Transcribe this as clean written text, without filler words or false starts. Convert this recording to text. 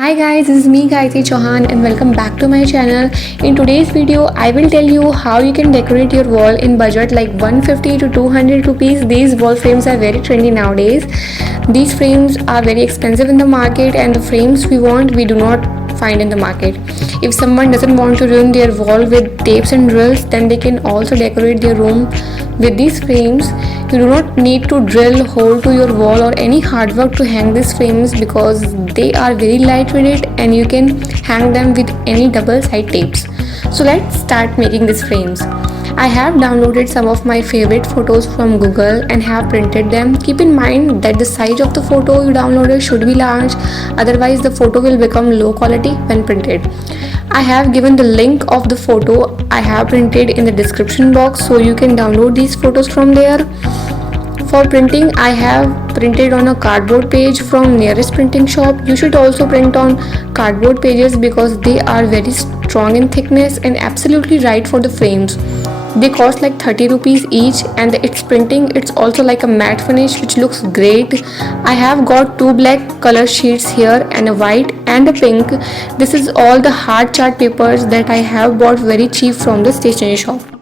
Hi guys, this is me Gayatri and welcome back to my channel. In today's video, I will tell you how you can decorate your wall in budget like 150 to 200 rupees. These wall frames are very trendy nowadays. These frames are very expensive in the market and the frames we want we do not find in the market. If someone doesn't want to ruin their wall with tapes and drills, then they can also decorate their room with these frames. You do not need to drill hole to your wall or any hard work to hang these frames because they are very lightweight and you can hang them with any double side tapes. So let's start making these frames. I have downloaded some of my favorite photos from Google and have printed them. Keep in mind that the size of the photo you downloaded should be large, otherwise the photo will become low quality when printed. I have given the link of the photo I have printed in the description box so you can download these photos from there. For printing, I have printed on a cardboard page from nearest printing shop. You should also print on cardboard pages because they are very strong in thickness and absolutely right for the frames. They cost like 30 rupees each and it's printing, it's also like a matte finish which looks great. I have got two black color sheets here and a white and a pink. This is all the hard chart papers that I have bought very cheap from the stationery shop.